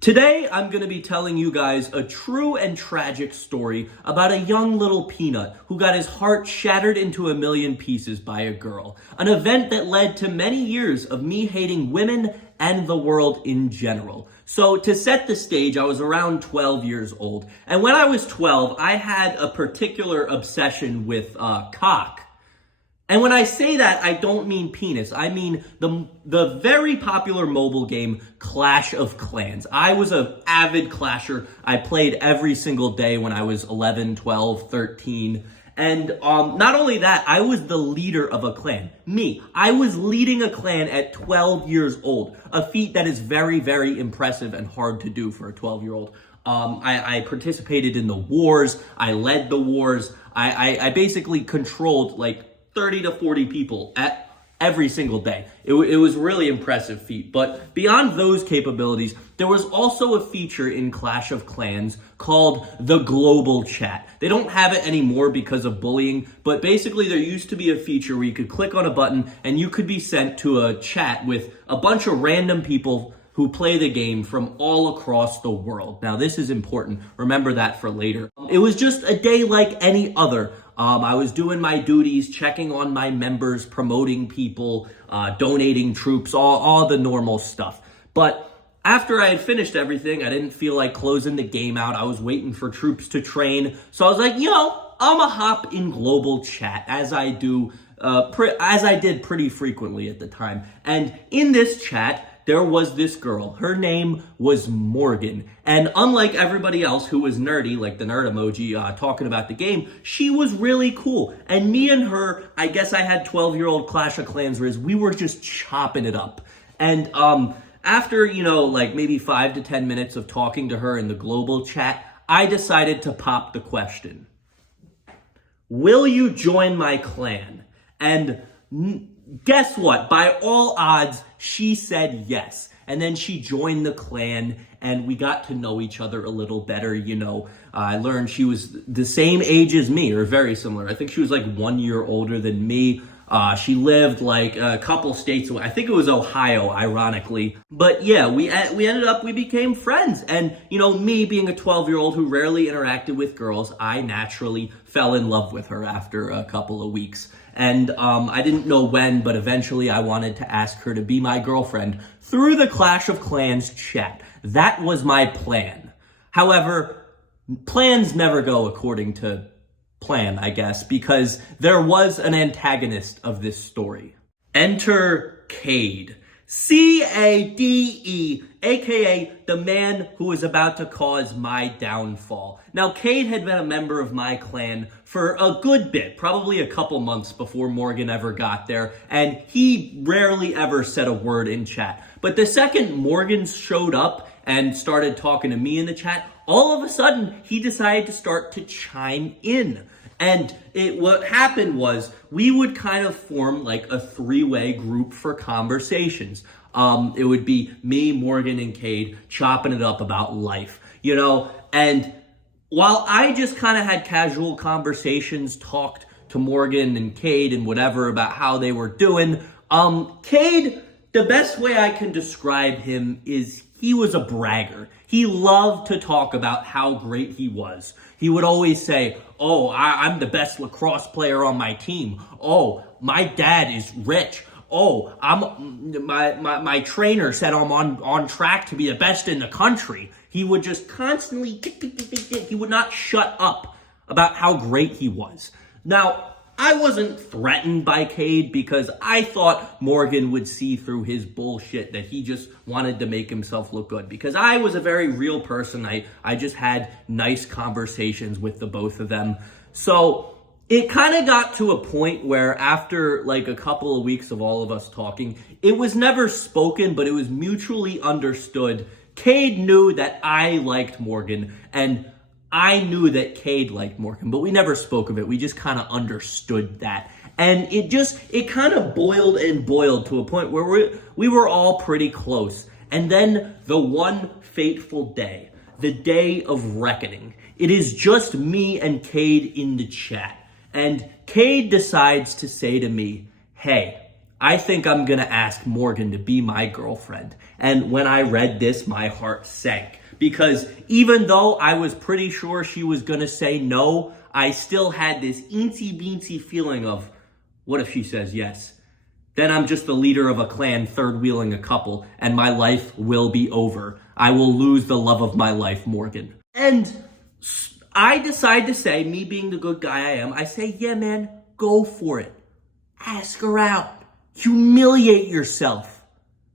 Today, I'm going to be telling you guys a true and tragic story about a young little peanut who got his heart shattered into a million pieces by a girl. An event that led to many years of me hating women and the world in general. So to set the stage, I was around 12 years old. And when I was 12, I had a particular obsession with cock. And when I say that, I don't mean penis. I mean the very popular mobile game Clash of Clans. I was an avid clasher. I played every single day when I was 11, 12, 13. And not only that, I was the leader of a clan. Me. I was leading a clan at 12 years old. A feat that is very, very impressive and hard to do for a 12-year-old. I participated in the wars. I led the wars. I basically controlled like 30 to 40 people at every single day. It was really impressive feat. But beyond those capabilities, there was also a feature in Clash of Clans called the global chat. They don't have it anymore because of bullying, but basically there used to be a feature where you could click on a button and you could be sent to a chat with a bunch of random people who play the game from all across the world. Now, this is important. Remember that for later. It was just a day like any other. I was doing my duties, checking on my members, promoting people, donating troops, all the normal stuff. But after I had finished everything, I didn't feel like closing the game out. I was waiting for troops to train. So I was like, I'm a hop in global chat, as I do, as I did pretty frequently at the time. And in this chat, there was this girl. Her name was Morgan. And unlike everybody else who was nerdy, like the nerd emoji talking about the game, she was really cool. And me and her, I guess I had 12-year-old Clash of Clans riz, we were just chopping it up. And after, like maybe 5 to 10 minutes of talking to her in the global chat, I decided to pop the question. Will you join my clan? And guess what? By all odds, she said yes. And then she joined the clan and we got to know each other a little better. I learned she was the same age as me, or very similar. I think she was like 1 year older than me. She lived like a couple states away. I think it was Ohio, ironically. But yeah, we became friends. And, me being a 12-year-old who rarely interacted with girls, I naturally fell in love with her after a couple of weeks. And I didn't know when, but eventually I wanted to ask her to be my girlfriend through the Clash of Clans chat. That was my plan. However, plans never go according to plan, I guess, because there was an antagonist of this story. Enter Cade. C-A-D-E, aka the man who was about to cause my downfall. Now, Cade had been a member of my clan for a good bit, probably a couple months before Morgan ever got there, and he rarely ever said a word in chat. But the second Morgan showed up and started talking to me in the chat, all of a sudden, he decided to start to chime in. And what happened was we would kind of form like a three-way group for conversations. It would be me, Morgan, and Cade chopping it up about life, and while I just kind of had casual conversations, talked to Morgan and Cade and whatever about how they were doing, Cade, the best way I can describe him is he was a bragger. He loved to talk about how great he was. He would always say, I'm the best lacrosse player on my team. Oh, my dad is rich. Oh, my trainer said I'm on track to be the best in the country. He would just constantly, he would not shut up about how great he was. Now, I wasn't threatened by Cade because I thought Morgan would see through his bullshit, that he just wanted to make himself look good. Because I was a very real person. I just had nice conversations with the both of them. So it kind of got to a point where after like a couple of weeks of all of us talking, it was never spoken, but it was mutually understood. Cade knew that I liked Morgan, and I knew that Cade liked Morgan, but we never spoke of it. We just kind of understood that. And it kind of boiled and boiled to a point where we were all pretty close. And then the one fateful day, the day of reckoning, it is just me and Cade in the chat. And Cade decides to say to me, hey, I think I'm gonna ask Morgan to be my girlfriend. And when I read this, my heart sank. Because even though I was pretty sure she was gonna say no, I still had this eensy-beensy feeling of, what if she says yes? Then I'm just the leader of a clan third-wheeling a couple, and my life will be over. I will lose the love of my life, Morgan. And I decide to say, me being the good guy I am, I say, yeah, man, go for it. Ask her out. Humiliate yourself.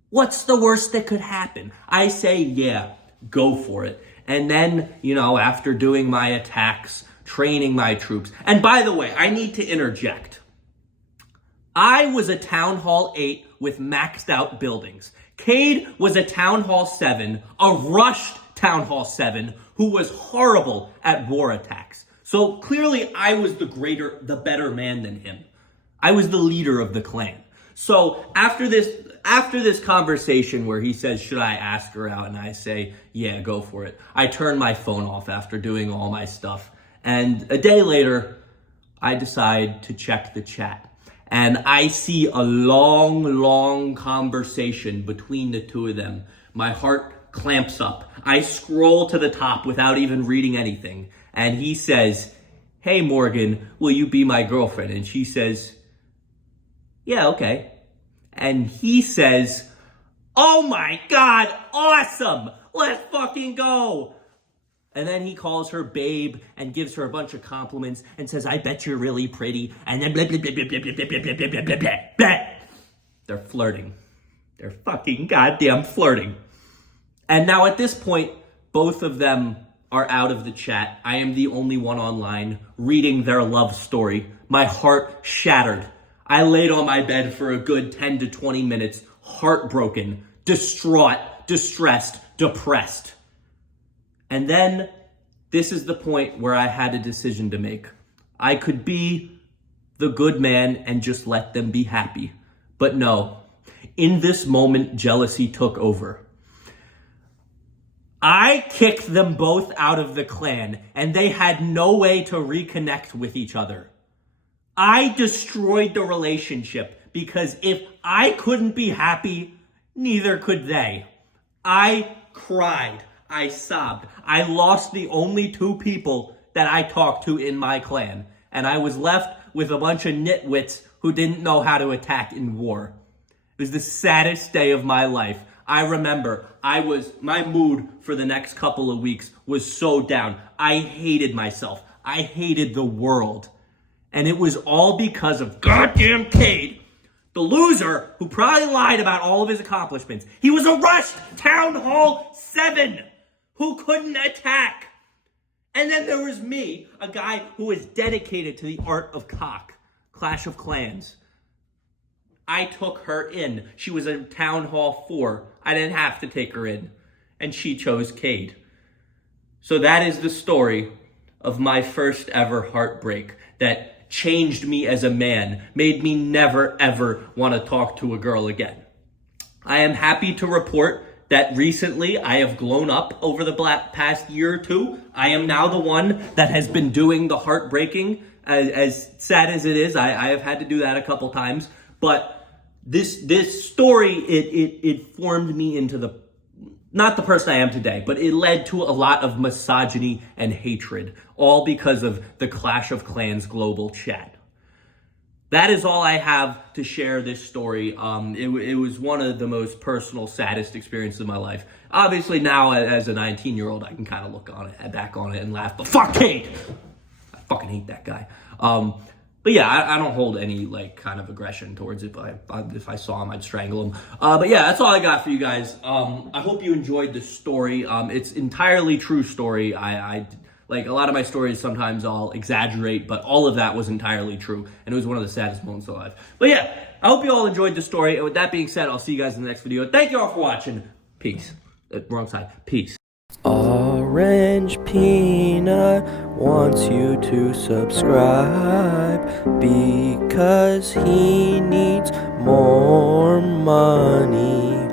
What's the worst that could happen? I say, yeah, go for it. And then, after doing my attacks, training my troops. And by the way, I need to interject. I was a Town Hall 8 with maxed out buildings. Cade was a Town Hall 7, a rushed Town Hall 7, who was horrible at war attacks. So clearly I was the better man than him. I was the leader of the clan. So after this conversation where he says, should I ask her out? And I say, yeah, go for it. I turn my phone off after doing all my stuff. And a day later, I decide to check the chat. And I see a long, long conversation between the two of them. My heart clamps up. I scroll to the top without even reading anything. And he says, hey, Morgan, will you be my girlfriend? And she says, yeah, okay. And he says, oh my God, awesome. Let's fucking go. And then he calls her babe and gives her a bunch of compliments and says, I bet you're really pretty. And then blah, blah, blah, blah, blah, blah, blah, blah, blah, blah, blah, blah. They're flirting. They're fucking goddamn flirting. And now at this point, both of them are out of the chat. I am the only one online reading their love story. My heart shattered. I laid on my bed for a good 10 to 20 minutes, heartbroken, distraught, distressed, depressed. And then this is the point where I had a decision to make. I could be the good man and just let them be happy. But no, in this moment, jealousy took over. I kicked them both out of the clan, and they had no way to reconnect with each other. I destroyed the relationship because if I couldn't be happy, neither could they. I cried. I sobbed. I lost the only two people that I talked to in my clan, and I was left with a bunch of nitwits who didn't know how to attack in war. It was the saddest day of my life. I remember my mood for the next couple of weeks was so down. I hated myself. I hated the world. And it was all because of goddamn Cade, the loser who probably lied about all of his accomplishments. He was a rushed Town Hall 7 who couldn't attack. And then there was me, a guy who was dedicated to the art of Clash of Clans. I took her in. She was a Town Hall 4. I didn't have to take her in. And she chose Cade. So that is the story of my first ever heartbreak that changed me as a man, made me never ever want to talk to a girl again. I am happy to report that recently I have grown up over the past year or two. I am now the one that has been doing the heartbreaking. As sad as it is, I have had to do that a couple times. But this story, it formed me into not the person I am today, but it led to a lot of misogyny and hatred, all because of the Clash of Clans global chat. That is all I have to share this story. It was one of the most personal, saddest experiences of my life. Obviously now, as a 19-year-old, I can kind of look back on it and laugh, but fuck Cade! I fucking hate that guy. But yeah, I don't hold any kind of aggression towards it, but if I saw him, I'd strangle him. But yeah, that's all I got for you guys. I hope you enjoyed this story. It's entirely true story. I a lot of my stories, sometimes I'll exaggerate, but all of that was entirely true, and it was one of the saddest moments of my life. But yeah, I hope you all enjoyed the story, and with that being said, I'll see you guys in the next video. Thank you all for watching. Peace. Wrong side. Peace. Orange Peanut wants you to subscribe because he needs more money.